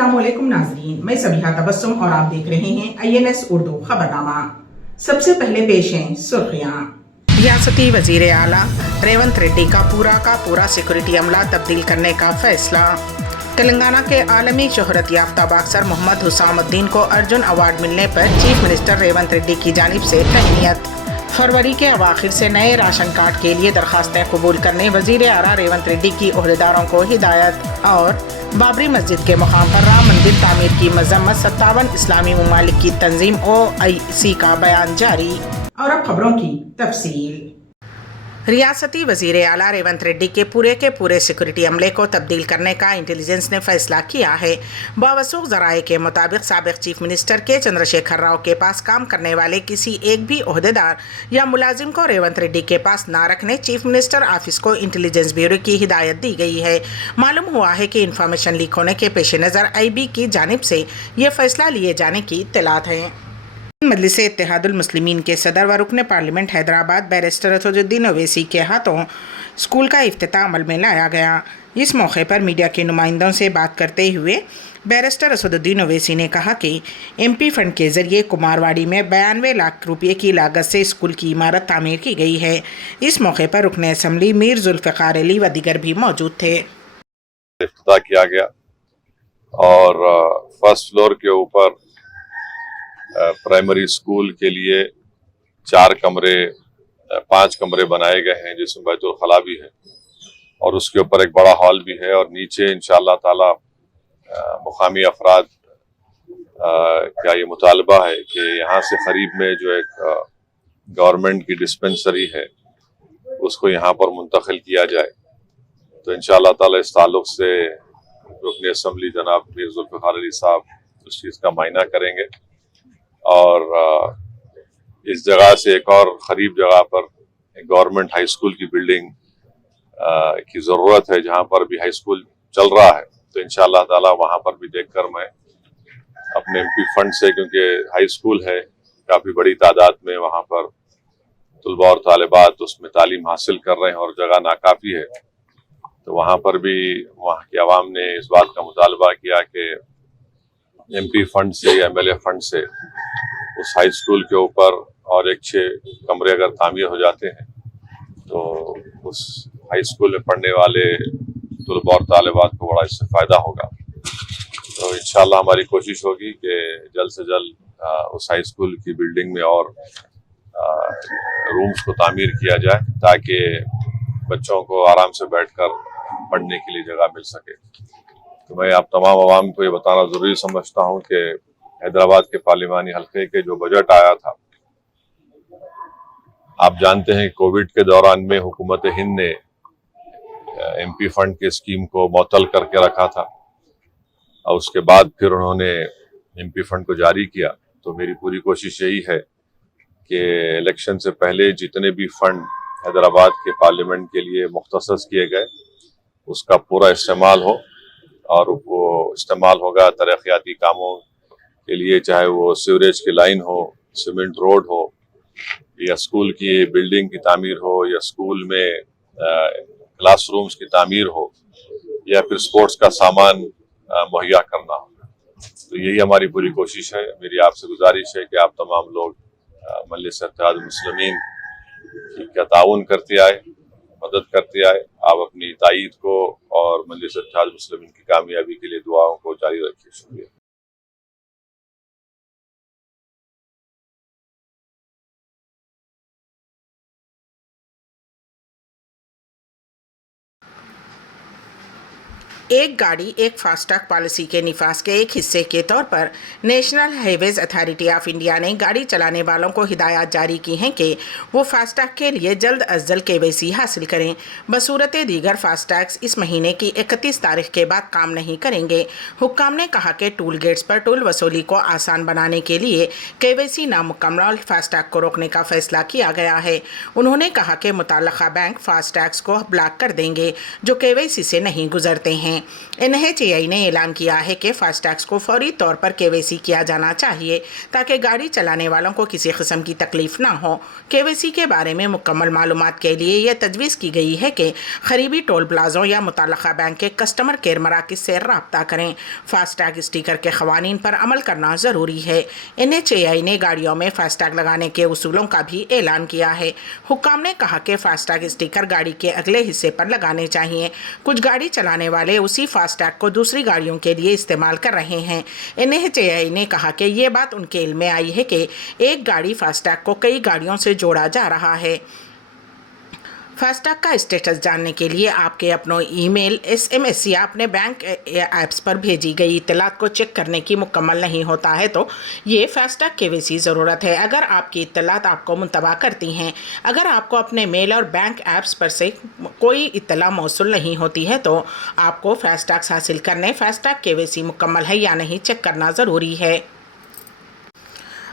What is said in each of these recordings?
अस्सलाम वालेकुम नाजरीन, मैं सबिहा तबस्सुम और आप देख रहे हैं INS उर्दू खबरनामा। सबसे पहले पेश हैं सुर्खियां। रियासती वजीर आला रेवंत रेड्डी का पूरा सिक्योरिटी अमला तब्दील करने का फैसला। तेलंगाना के आलमी शोहरत याफ्ता बॉक्सर मोहम्मद हुसामुद्दीन को अर्जुन अवार्ड मिलने पर चीफ मिनिस्टर रेवंत रेड्डी की जानिब से तहनीयत। फरवरी के अवाखिर से नए राशन कार्ड के लिए दरखास्तें कबूल करने वजीर आला रेवंत रेड्डी की ओहदेदारों को हिदायत। और बाबरी मस्जिद के मुकाम पर राम मंदिर तामीर की मजम्मत 57 इस्लामी ममालिक की तंजीम OIC का बयान जारी। और अब खबरों की तफसील। रियासती वजीर आला रेवंत रेड्डी के पूरे सिक्योरिटी अमले को तब्दील करने का इंटेलिजेंस ने फैसला किया है। बावसूख ज़राए के मुताबिक साबिक चीफ मिनिस्टर के चंद्रशेखर राव के पास काम करने वाले किसी एक भी ओहदेदार या मुलाजिम को रेवंत रेड्डी के पास ना रखने चीफ मिनिस्टर ऑफिस को इंटेलिजेंस ब्यूरो की हिदायत दी गई है। मालूम हुआ है कि इंफॉर्मेशन लीक होने के पेश नज़र IB की जानिब से ये फैसला लिए जाने की इत्तलात है। मजलिस इत्तेहादुल मुस्लिमीन के सदर व रुकन पार्लियामेंट हैदराबाद बैरिस्टर असदुद्दीन ओवैसी के हाथों स्कूल का इफ्तिताह अमल में लाया गया। इस मौके पर मीडिया के नुमाइंदों से बात करते हुए बैरिस्टर असदुद्दीन ओवैसी ने कहा कि MP फंड के ज़रिए कुमारवाड़ी में 92 लाख रुपये की लागत से स्कूल की इमारत तामीर की गई है। इस मौके पर रुकन असम्बली मीर जुल्फ़िकार अली व दीगर भी मौजूद थे। इफ्तिताह किया गया और फर्स्ट फ्लोर के ऊपर प्राइमरी स्कूल के लिए 5 कमरे बनाए गए हैं, जिसमें बैतुल खला भी है और उसके ऊपर एक बड़ा हॉल भी है। और नीचे इंशाअल्लाह ताला मुकामी अफराद का ये मुतालबा है कि यहाँ से करीब में जो एक गवर्नमेंट की डिस्पेंसरी है उसको यहाँ पर मुंतकिल किया जाए। तो इंशाअल्लाह ताला इस ताल्लुक से रुकन असम्बली जनाब मीर जुल्फ़िकार अली साहब उस चीज़ का मायना करेंगे और इस जगह से एक और करीब जगह पर गवर्नमेंट हाई स्कूल की बिल्डिंग की ज़रूरत है, जहाँ पर भी हाई स्कूल चल रहा है। तो इंशाअल्लाह ताला वहाँ पर भी देखकर मैं अपने MP फंड से, क्योंकि हाई स्कूल है काफ़ी बड़ी तादाद में वहाँ पर तलबा और तालिबात उसमें तालीम हासिल कर रहे हैं और जगह नाकाफ़ी है, तो वहाँ पर भी वहाँ की आवाम ने इस बात का मुतालबा किया कि MP फंड से या MLA फंड से उस हाई स्कूल के ऊपर और एक 6 कमरे अगर तामीर हो जाते हैं तो उस हाई स्कूल में पढ़ने वाले तलबा और तालिबात को बड़ा इससे फ़ायदा होगा। तो इंशाअल्लाह हमारी कोशिश होगी कि जल्द से जल्द उस हाई स्कूल की बिल्डिंग में और रूम्स को तामीर किया जाए ताकि बच्चों को आराम से बैठकर पढ़ने के लिए जगह मिल सके। तो मैं आप तमाम आवाम को ये बताना ज़रूरी समझता हूँ कि हैदराबाद के पार्लिमानी हल्के के जो बजट आया था, आप जानते हैं कोविड के दौरान में हुकूमत हिंद ने MP फंड के स्कीम को मुअत्तल करके रखा था और उसके बाद फिर उन्होंने MP फंड को जारी किया। तो मेरी पूरी कोशिश यही है कि इलेक्शन से पहले जितने भी फंड हैदराबाद के पार्लियामेंट के लिए मुख्तसस किए गए उसका पूरा इस्तेमाल हो, और वो इस्तेमाल होगा तरक्याती कामों के लिए, चाहे वो सीवरेज की लाइन हो, सीमेंट रोड हो, या स्कूल की बिल्डिंग की तामीर हो, या स्कूल में क्लासरूम्स की तामीर हो, या फिर स्पोर्ट्स का सामान मुहैया करना हो। तो यही हमारी पूरी कोशिश है। मेरी आपसे गुजारिश है कि आप तमाम लोग मजलिस इत्तेहादुल मुस्लिमीन का ताउन करते आए, मदद करते आए। आप अपनी ताईद को और मजलिस इत्तेहादुल मुस्लिमीन की कामयाबी के लिए दुआओं को जारी रखिए। शुक्रिया। एक गाड़ी एक फास्टैग पॉलिसी के निफाज के एक हिस्से के तौर पर national highways authority of India ने गाड़ी चलाने वालों को हिदायत जारी की हैं कि वो फास्टैग के लिए जल्द अज जल्द KYC हासिल करें। बसूरत दीगर फास्टैग्स इस महीने की 31 तारीख के बाद काम नहीं करेंगे। हुक्काम ने कहा कि टूल गेट्स पर टोल वसूली को आसान बनाने के लिए KYC नामुकम्मल फास्टैग को रोकने का फैसला किया गया है। उन्होंने कहा कि मुतल्लिका बैंक फास्टैग्स को ब्लॉक कर देंगे जो KYC से नहीं गुजरते हैं। हैं। NHAI ने ऐलान किया है कि फास्टैग को फौरी तौर पर KYC किया जाना चाहिए ताकि गाड़ी चलाने वालों को किसी किस्म की तकलीफ ना हो। KYC के बारे में मुकम्मल मालूमात के लिए यह तजवीज़ की गई है कि करीबी टोल प्लाज़ों या मुतल्लक़ा बैंक के कस्टमर केयर मराकज़ से रब्ता करें। फास्टैग स्टिकर के क़वानीन पर अमल करना ज़रूरी है। NHAI ने गाड़ियों में फास्टैग लगाने के उसूलों का भी ऐलान किया है। हुक्काम ने कहा कि फास्टैग स्टिकर गाड़ी के अगले हिस्से पर लगाने चाहिए। कुछ गाड़ी चलाने वाले उसी फास्टैग को दूसरी गाड़ियों के लिए इस्तेमाल कर रहे हैं। NHAI ने कहा कि ये बात उनके इल्म में आई है कि एक गाड़ी फास्टैग को कई गाड़ियों से जोड़ा जा रहा है। फास्टैग का स्टेटस जानने के लिए आपके अपनों ईमेल, SMS या अपने बैंक ऐप्स पर भेजी गई इत्तलात को चेक करने की मुकम्मल नहीं होता है तो ये फास्टैग KYC ज़रूरत है। अगर आपकी इत्तलात आपको मुंतबा करती हैं, अगर आपको अपने मेल और बैंक ऐप्स पर से कोई इत्तला मौसूल नहीं होती है तो आपको फास्टैग हासिल करने फास्टैग KYC मुकम्मल है या नहीं चेक करना ज़रूरी है।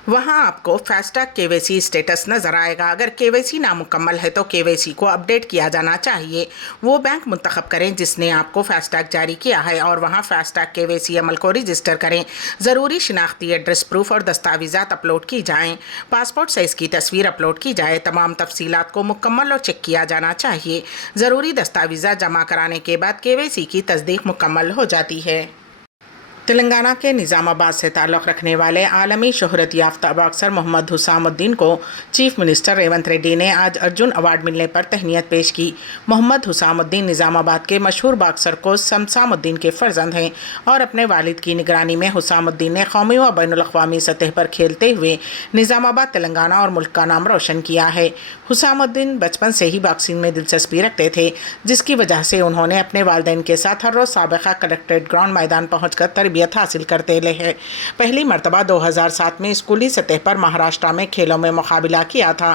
वहाँ आपको फास्टैग KYC स्टेटस नज़र आएगा। अगर KYC नामुकम्मल है तो KYC को अपडेट किया जाना चाहिए। वो बैंक मुंतखब करें जिसने आपको फास्टैग जारी किया है और वहाँ फास्टैग KYC अमल को रजिस्टर करें। ज़रूरी शिनाख्ती एड्रेस प्रूफ और दस्तावेज़ात अपलोड की जाएँ। पासपोर्ट साइज़ की तस्वीर अपलोड की जाए। तमाम तफसीलात को मुकम्मल और चेक किया जाना चाहिए। ज़रूरी दस्तावेज़ात जमा कराने के बाद KYC की तस्दीक मुकम्मल हो जाती है। तेलंगाना के निज़ामाबाद से ताल्लुक़ रखने वाले आलमी शोहरत याफ्ता बॉक्सर मोहम्मद हुसामुद्दीन को चीफ मिनिस्टर रेवंत रेड्डी ने आज अर्जुन अवार्ड मिलने पर तहनीत पेश की। मोहम्मद हुसामुद्दीन निज़ामाबाद के मशहूर बॉक्सर को शमसामुद्दीन के फ़र्जंद हैं और अपने वालिद की निगरानी में हुसामुद्दीन ने कौमी व बैनुल-अक़वामी सतह पर खेलते हुए निज़ामाबाद, तेलंगाना और मुल्क का नाम रोशन किया है। हुसामुद्दीन बचपन से ही बॉक्सिंग में दिलचस्पी रखते थे, जिसकी वजह से उन्होंने अपने वालिदैन के साथ हर रोज़ साबिक़ा कलेक्ट्रेट ग्राउंड मैदान पहुँचकर तरबियत हासिल करते रहे। पहली मरतबा 2007 में स्कूली सतह पर महाराष्ट्र में खेलों में मुकाबला किया था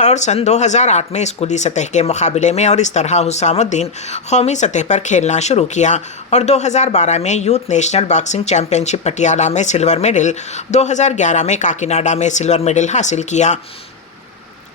और सन 2008 में स्कूली सतह के मुकाबले में और इस तरह हुसामुद्दीन कौमी सतह पर खेलना शुरू किया और 2012 में youth national boxing championship Patiala में सिल्वर मेडल, 2011 में काकीनाडा में सिल्वर मेडल हासिल किया।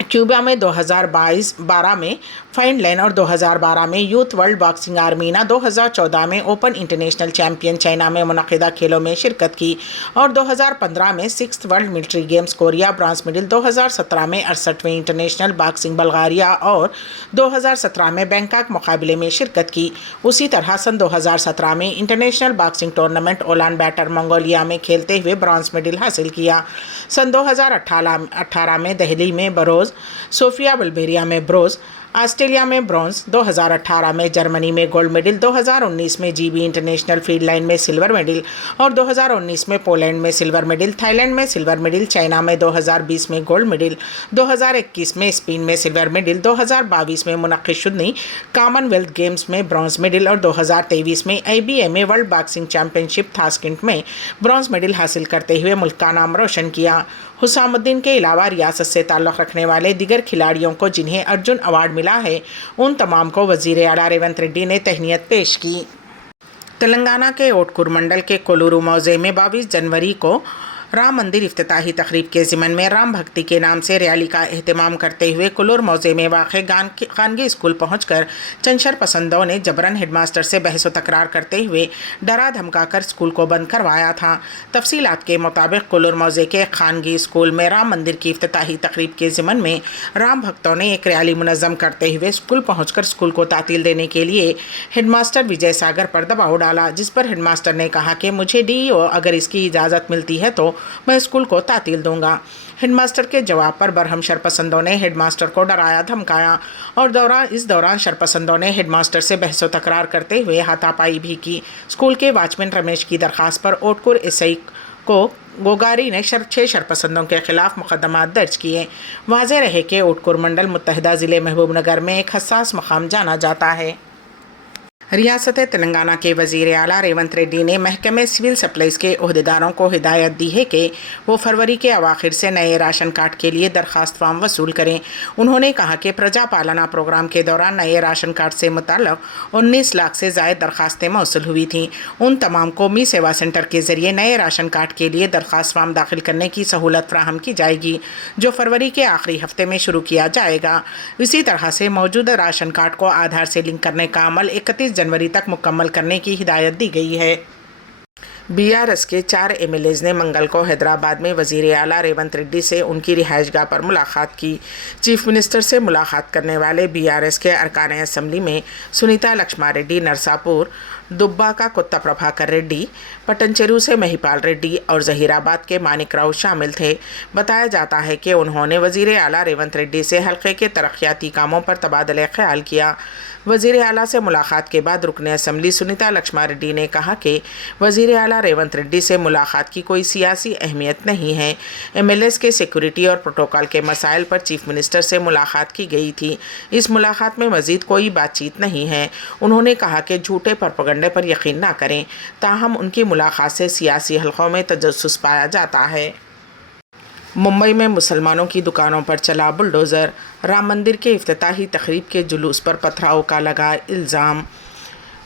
क्यूबा में 2012 में फाइनलैंड और 2012 में यूथ वर्ल्ड बॉक्सिंग आर्मीना, 2014 में ओपन इंटरनेशनल चैंपियन चाइना में मुनक़िदा खेलों में शिरकत की और 2015 में 6th world military games Korea bronze medal, 2017 में 68वें इंटरनेशनल बॉक्सिंग बल्गारिया और 2017 में बैंकॉक मुकाबले में शिरकत की। उसी तरह सन 2017 में international boxing tournament Ulaanbaatar Mongolia में खेलते हुए ब्रॉन्ज मेडल हासिल किया। सन 2018 में दिल्ली में बरोज़, सोफिया बुल्गेरिया में ब्रोंज, ऑस्ट्रेलिया में ब्रॉन्ज, 2018 में जर्मनी में गोल्ड मेडल, 2019 में GB इंटरनेशनल फील्ड लाइन में सिल्वर मेडल और 2019 में पोलैंड में सिल्वर मेडल, थाईलैंड में सिल्वर मेडल, चाइना में 2020 में गोल्ड मेडल, 2021 में स्पेन में सिल्वर मेडल, 2022 में मुनक़्क़िद कॉमनवेल्थ गेम्स में ब्रॉन्ज मेडल और 2023 में IBMA world boxing championship Tashkent में ब्रॉन्ज मेडल हासिल करते हुए मुल्क का नाम रोशन किया। हुसामुद्दीन के अलावा रियासत से ताल्लुक़ रखने वाले दीगर खिलाड़ियों को जिन्हें अर्जुन अवार्ड मिला है, उन तमाम को वज़ीर आला रेवंत रेड्डी ने तहनीत पेश की। तेलंगाना के ओटकुर मंडल के कोलूरू मौज़े में 22 जनवरी को राम मंदिर इफ्तिताही तकरीब के ज़िमन में राम भक्ति के नाम से रैली का एहतमाम करते हुए कोलूर मौज़े में वाक़े खानगी स्कूल पहुंचकर चंद शरपसंदों ने जबरन हेडमास्टर से बहस व तकरार करते हुए डरा धमका कर स्कूल को बंद करवाया था। तफसीलात के मुताबिक कोलूर मौज़े के खानगी स्कूल में राम मंदिर की इफ्तिताही तकरीब के ज़िमन में राम भक्तों ने एक रैली मुनज़्ज़म करते हुए स्कूल पहुँचकर स्कूल को तातील देने के लिए हेडमास्टर विजय सागर पर दबाव डाला, जिस पर हेडमास्टर ने कहा कि मुझे DEO अगर इसकी इजाज़त मिलती है तो मैं स्कूल को तातील दूंगा। हेडमास्टर के जवाब पर बरहम शरपसंदों ने हेडमास्टर को डराया धमकाया और इस दौरान शरपसंदों ने हेडमास्टर से बहस व तकरार करते हुए हाथापाई भी की। स्कूल के वॉचमैन रमेश की दरख्वास्त पर ओटकुर SI को गोगारी ने 6 शरपसंदों के खिलाफ मुकदमा दर्ज किए। वाज़ेह रहे कि ओटकुर मंडल मुत्तहिदा ज़िले महबूबनगर में एक हसास मकाम जाना जाता है। रियासत तेलंगाना के वज़ीर आला रेवंत रेड्डी ने महकमे सिविल सप्लाईज़ के ओहदेदारों को हिदायत दी है कि वो फरवरी के अवाखिर से नए राशन कार्ड के लिए दरख्वास्त फार्म वसूल करें। उन्होंने कहा कि प्रजा पालना प्रोग्राम के दौरान नए राशन कार्ड से मुताल्लिक़ 19 लाख से ज़ायद दरख्वास्तें मौसूल हुई थीं। उन तमाम कौमी सेवा सेंटर के ज़रिए नए राशन कार्ड के लिए दरख्वास्त फार्म दाखिल करने की सहूलत फ़राहम की जाएगी, जो फरवरी के आखिरी हफ्ते में शुरू किया जाएगा। इसी तरह से मौजूदा राशन कार्ड को आधार से लिंक करने का अमल 31 जनवरी तक मुकम्मल करने की हिदायत दी गई है। बीआरएस के 4 एमएलएज ने मंगल को हैदराबाद में वजीर आला रेवंत रेड्डी से उनकी रिहाइशगाह पर मुलाकात की। चीफ मिनिस्टर से मुलाकात करने वाले बीआरएस के अरकान असम्बली में सुनीता लक्ष्मारेड्डी नरसापुर, दुब्बाका कुत्ता प्रभाकर रेड्डी, पटनचेरू से महिपाल रेड्डी और जहीराबाद के मानिक राव शामिल थे। बताया जाता है कि उन्होंने वजीर आला रेवंत रेड्डी से हल्के के तरक्याती कामों पर तबादला ख्याल किया। वजीर आला से मुलाकात के बाद रुकन असम्बली सुनीता लक्ष्मारेड्डी ने कहा कि वजीर आला रेवंत रेड्डी से मुलाकात की कोई सियासी अहमियत नहीं है। एमएलएस के सिक्योरिटी और प्रोटोकॉल के मसाइल पर चीफ मिनिस्टर से मुलाकात की गई थी। इस मुलाकात में मजीद कोई बातचीत नहीं है। उन्होंने कहा कि झूठे प्रोपेगेंडे पर यकीन ना करें, ताहम उनकी मुलाकात से सियासी हलकों में तजस्सुस पाया जाता है। मुंबई में मुसलमानों की दुकानों पर चला बुलडोज़र, राम मंदिर के इफ्तिताही तकरीब के जुलूस पर पथराव का लगा इल्ज़ाम।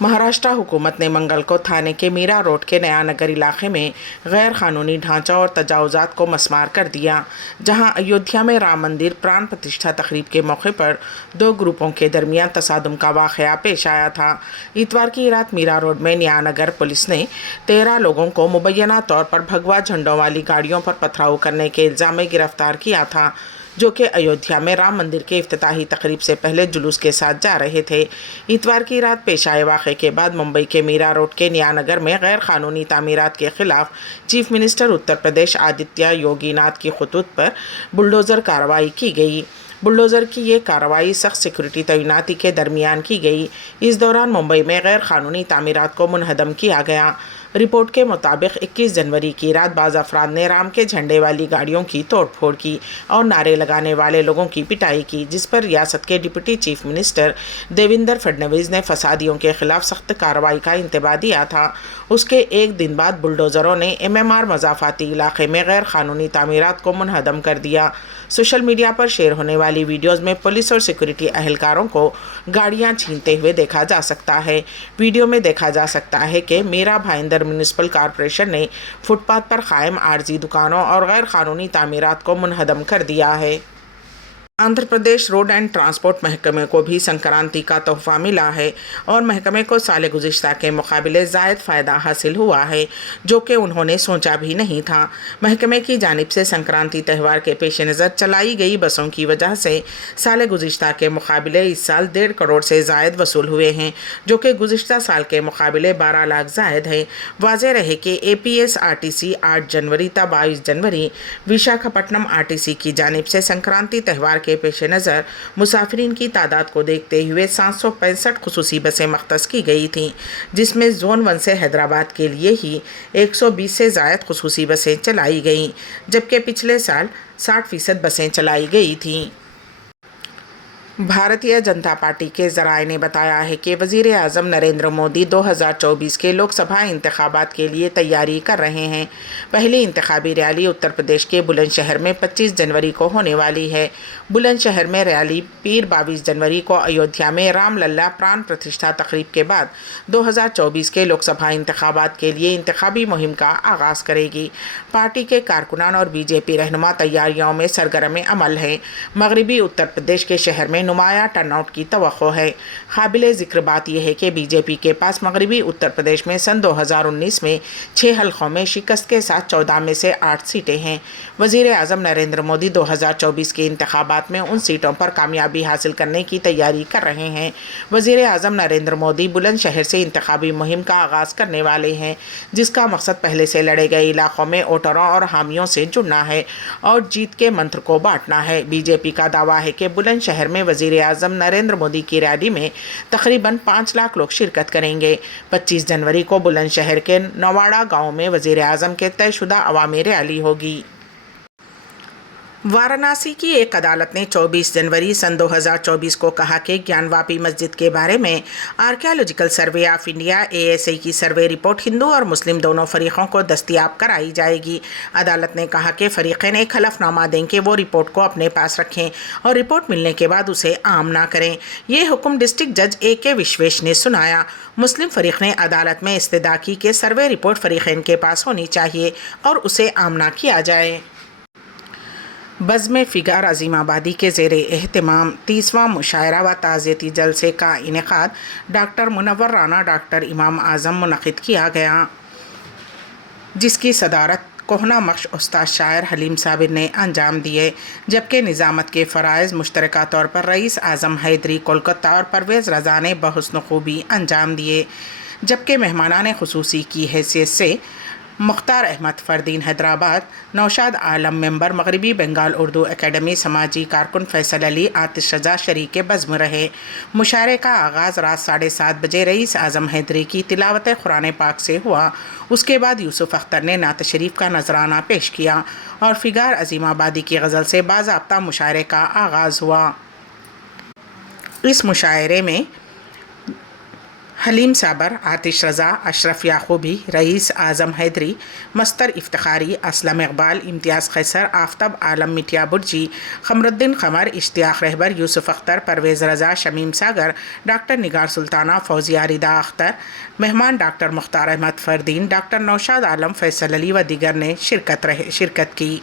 महाराष्ट्र हुकूमत ने मंगल को थाने के मीरा रोड के नया नगर इलाके में गैर कानूनी ढांचा और तजावुजात को मस्मार कर दिया, जहां अयोध्या में राम मंदिर प्राण प्रतिष्ठा तकरीब के मौके पर 2 ग्रुपों के दरमियान तसादुम का वाक़या पेश आया था। इतवार की रात मीरा रोड में नया नगर पुलिस ने 13 लोगों को मुबैना तौर पर भगवा झंडों वाली गाड़ियों पर पथराव करने के इल्ज़ाम में गिरफ्तार किया था, जो कि अयोध्या में राम मंदिर के इफ्तिताही तकरीब से पहले जुलूस के साथ जा रहे थे। इतवार की रात पेश आए वाक़े के बाद मुंबई के मीरा रोड के नया नगर में गैर कानूनी तामीरात के खिलाफ चीफ मिनिस्टर उत्तर प्रदेश आदित्य योगीनाथ की खतूत पर बुलडोज़र कार्रवाई की गई। बुलडोज़र की ये कार्रवाई सख्त सिक्योरिटी तैनाती के दरमियान की गई। इस दौरान मुंबई में गैर कानूनी तामीरात को मुनहदम किया गया। रिपोर्ट के मुताबिक 21 जनवरी की रात बाज़ अफराद ने राम के झंडे वाली गाड़ियों की तोड़फोड़ की और नारे लगाने वाले लोगों की पिटाई की, जिस पर रियासत के deputy chief minister Devendra Fadnavis ने फसादियों के खिलाफ सख्त कार्रवाई का इंतबाह दिया था। उसके एक दिन बाद बुलडोज़रों ने एमएमआर मज़ाफ़ाती इलाके में गैर कानूनी तामीरात को मुनहदम कर दिया। सोशल मीडिया पर शेयर होने वाली वीडियोज़ में पुलिस और सिक्योरिटी अहलकारों को गाड़ियां छीनते हुए देखा जा सकता है। वीडियो में देखा जा सकता है कि मीरा भाईंदर म्यूनिसिपल कॉरपोरेशन ने फुटपाथ पर कायम आर्जी दुकानों और गैर कानूनी तामीरात को मुनहदम कर दिया है। Andhra Pradesh road and transport महकमे को भी संक्रांति का तोहफा मिला है और महकमे को साल गुज़िश्ता के मुकाबले ज़ायद फ़ायदा हासिल हुआ है, जो कि उन्होंने सोचा भी नहीं था। महकमे की जानिब से संक्रांति त्यौहार के पेश नज़र चलाई गई बसों की वजह से साल गुज़िश्ता के मुकाबले इस साल 1.5 करोड़ से ज़ायद वसूल हुए हैं, जो कि गुज़िश्ता साल के मुकाबले 12 लाख ज़ायद है। वाज़ेह रहे कि APSRTC 8 जनवरी ता 22 जनवरी विशाखापट्टनम RTC की जानिब से संक्रांति त्यौहार के पेश नज़र मुसाफिरीन की तादाद को देखते हुए 765 खुसूसी बसें मख्तस की गई थीं, जिसमें जोन 1 से हैदराबाद के लिए ही 120 से ज़ायद खुसूसी बसें चलाई गईं, जबकि पिछले साल 60% बसें चलाई गई थीं। भारतीय जनता पार्टी के ज़राए ने बताया है कि वज़ीर आज़म नरेंद्र मोदी 2024 के लोकसभा इंतखाबात के लिए तैयारी कर रहे हैं। पहली इंतखाबी रैली उत्तर प्रदेश के बुलंदशहर में 25 जनवरी को होने वाली है। बुलंदशहर में रैली पीर 22 जनवरी को अयोध्या में राम लल्ला प्राण प्रतिष्ठा तकरीब के बाद 2024 के लोकसभा इंतखाबात के लिए इंतखाबी मुहिम का आगाज़ करेगी। पार्टी के कारकुनान और बीजेपी रहनुमा तैयारियों में सरगर्म अमल हैं। मगरबी उत्तर प्रदेश के शहर में नुमाया टर्नआउट की तवक्को है। काबिल ज़िक्र बात यह है कि बीजेपी के पास मगरबी उत्तर प्रदेश में सन 2019 में 6 हलकों में शिकस्त के साथ 14 में से 8 सीटें हैं। वज़ीर आज़म नरेंद्र मोदी 2024 के इंतखाबात में उन सीटों पर कामयाबी हासिल करने की तैयारी कर रहे हैं। वज़ीर आज़म नरेंद्र मोदी बुलंदशहर से इंतखाबी मुहिम का आगाज़ करने वाले हैं, जिसका मकसद पहले से लड़े गए इलाकों में वोटरों और हामियों से जुड़ना है और जीत के मंत्र को बांटना है। बीजेपी का दावा है कि बुलंदशहर में वज़ीर आज़म नरेंद्र मोदी की रैली में तकरीबन 5 लाख लोग शिरकत करेंगे। 25 जनवरी को बुलंदशहर के नवाड़ा गांव में वज़ीर आज़म के तयशुदा अवामी रैली होगी। वाराणसी की एक अदालत ने 24 जनवरी सन 2024 को कहा कि ज्ञानवापी मस्जिद के बारे में archaeological survey of India ASI की सर्वे रिपोर्ट हिंदू और मुस्लिम दोनों फरीकों को दस्तयाब कराई जाएगी। अदालत ने कहा कि फरीक़ैन एक हलफनामा दें कि वो रिपोर्ट को अपने पास रखें और रिपोर्ट मिलने के बाद उसे आम ना करें। ये हुक्म डिस्ट्रिक्ट जज AK विश्वेश ने सुनाया। मुस्लिम फरीक ने अदालत में इस्तदा की कि सर्वे रिपोर्ट फरीक़ैन के पास होनी चाहिए और उसे आम ना किया जाए। बज़्म फ़िगार अज़ीम आबादी के ज़ेर एहतमाम 30वां मुशायरा व ताज़ियती जलसे का इनेकाद डॉक्टर मुनव्वर राना डॉक्टर इमाम आज़म मुनक़िद किया गया, जिसकी सदारत कोहना मख्श उस्ताद शायर हलीम साबिर ने अंजाम दिए, जबकि निज़ामत के फ़राइज़ मुश्तरका तौर पर रईस आज़म हैदरी कोलकाता और परवेज़ रज़ा ने बहुस्न खूबी अंजाम दिए, जबकि मेहमानान ख़ुसूसी की हैसियत से मुख्तार अहमद फ़रदीन हैदराबाद, नौशाद आलम मेंबर मगरबी बंगाल उर्दू एकेडमी, समाजी कारकुन फैसल अली, आतिश रज़ा शरीक बज़्म रहे। मुशायरे का आगाज़ रात 7:30 बजे रईस आज़म हैदरी की तिलावत कुरान पाक से हुआ। उसके बाद यूसुफ अख्तर ने नात शरीफ का नजराना पेश किया और फ़िगार अज़ीम आबादी की गज़ल से बाज़ाब्ता मुशायरे का आगाज़ हुआ। इस मुशायरे में हलीम साबर, आतिश रज़ा, अशरफ याक़ूबी, रईस आज़म हैदरी, मस्तर इफ्तिखारी, असलम इकबाल, इम्तियाज़ कैसर, आफ्ताब आलम मिटिया बुर्जी, क़मरुद्दीन क़मर, इश्तियाक़ रहबर, यूसुफ अख्तर, परवेज़ रज़ा, शमीम सागर, डॉक्टर निगार सुल्ताना, फ़ौज़िया रिदा अख्तर, मेहमान डॉक्टर मुख्तार अहमद फ़रदीन, डॉक्टर नौशाद आलम, फ़ैसल अली व दीगर ने शिरकत की।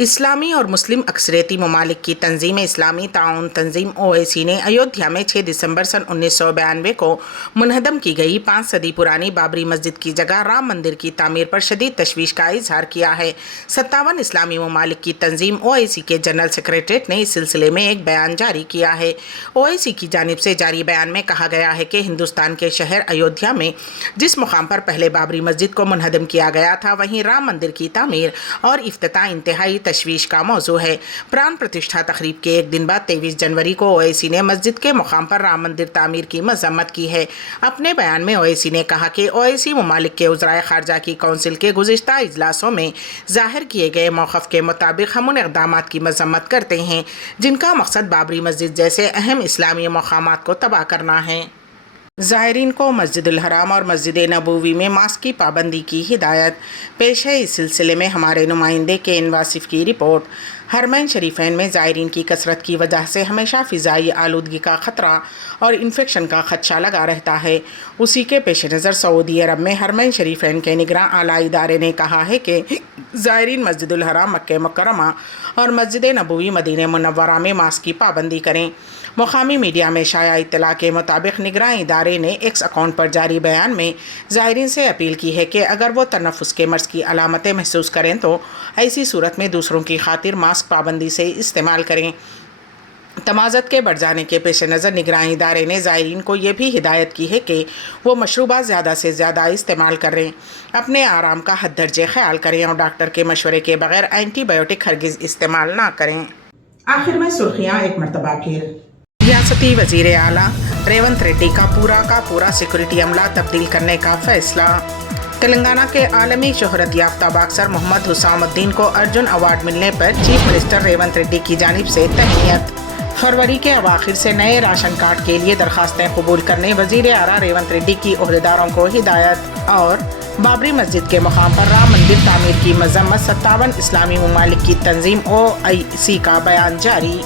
इस्लामी और मुस्लिम अक्सरियती ममालिक की तंजीम इस्लामी ताउन तंजीम OIC ने अयोध्या में 6 दिसंबर सन 1992 को मुनहदम की गई 5 सदी पुरानी बाबरी मस्जिद की जगह राम मंदिर की तामीर पर शदीद तशवीश का इजहार किया है। 57 इस्लामी ममालिक की तंजीम OIC के जनरल सेक्रेटरीट ने इस सिलसिले में एक बयान जारी किया है। OIC की जानिब से जारी बयान में कहा गया है कि हिंदुस्तान के शहर अयोध्या में जिस मुकाम पर पहले बाबरी मस्जिद को मुनहदम किया गया था, वहीं राम मंदिर की तामीर और इफ्तिताह इंतहाई तशवीश का मौजू है। प्राण प्रतिष्ठा तकरीब के एक दिन बाद 23 जनवरी को OIC ने मस्जिद के मुकाम पर राम मंदिर तामीर की मजम्मत की है। अपने बयान में OIC ने कहा कि OIC ममालिक के उज़राए ख़ारजा की कौंसिल के गुज़िश्ता इजलासों में ज़ाहिर किए गए मौक़िफ़ के मुताबिक हम उन इक़दामात की मजम्मत करते हैं जिनका मकसद बाबरी मस्जिद जैसे अहम इस्लामी मक़ामात को तबाह करना है। ज़ायरीन को मस्जिदुल हराम और मस्जिद नबवी में मास्क की पाबंदी की हिदायत। पेश है इस सिलसिले में हमारे नुमाइंदे के इन वासिफ़ की रिपोर्ट। हरमैन शरीफैन में ज़ायरीन की कसरत की वजह से हमेशा फ़िज़ाई आलूदगी का ख़तरा और इन्फेक्शन का खदशा लगा रहता है। उसी के पेश नज़र सऊदी अरब में हरमैन शरीफैन के निगरां आला इदारे ने कहा है कि ज़ायरीन मस्जिदुल हराम मक्के मुकर्रमा और मस्जिद नबवी मदीने मुनव्वरा में मास्क की पाबंदी करें। मुकामी मीडिया में शाया इत्तला के मुताबिक निगरान इदारे ने एक्स अकाउंट पर जारी बयान में ज़ायरीन से अपील की है कि अगर वो तनफ़ुस के मर्ज़ की अलामतें महसूस करें तो ऐसी सूरत में दूसरों की खातिर मास्क पाबंदी से इस्तेमाल करें। तमाज़त के बढ़ जाने के पेश नज़र निगरानी इदारे ने ज़ायरीन को ये भी हिदायत की है कि वो मशरूबा ज़्यादा से ज़्यादा इस्तेमाल करें, अपने आराम का हद दर्जे ख्याल करें और डॉक्टर के मशवरे के बगैर एंटीबायोटिक हरगिज़ इस्तेमाल ना करें। आखिर में सुर्खियाँ एक मरतबा फिर। रियासती वज़ीर आला रेवंत रेड्डी का पूरा सिक्योरिटी अमला तब्दील करने का फैसला। तेलंगाना के आलमी शोहरत याफ्ता बॉक्सर मोहम्मद हुसामुद्दीन को अर्जुन अवार्ड मिलने पर चीफ मिनिस्टर रेवंत रेड्डी की जानिब से तहनीयत। फरवरी के अवाखिर से नए राशन कार्ड के लिए दरखास्तें कबूल करने वज़ीर आला रेवंत रेड्डी की ओहदेदारों को हिदायत। और बाबरी मस्जिद के मुकाम पर राम मंदिर तामीर की मजम्मत 57 इस्लामी ममालिक की तंजीम OIC का बयान जारी।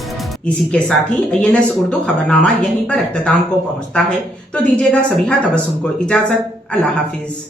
इसी के साथ ही INS उर्दू खबरनामा यहीं पर अख्ताम को पहुंचता है, तो दीजिएगा सबीहा तबस्सुम को इजाजत। अल्लाह हाफिज।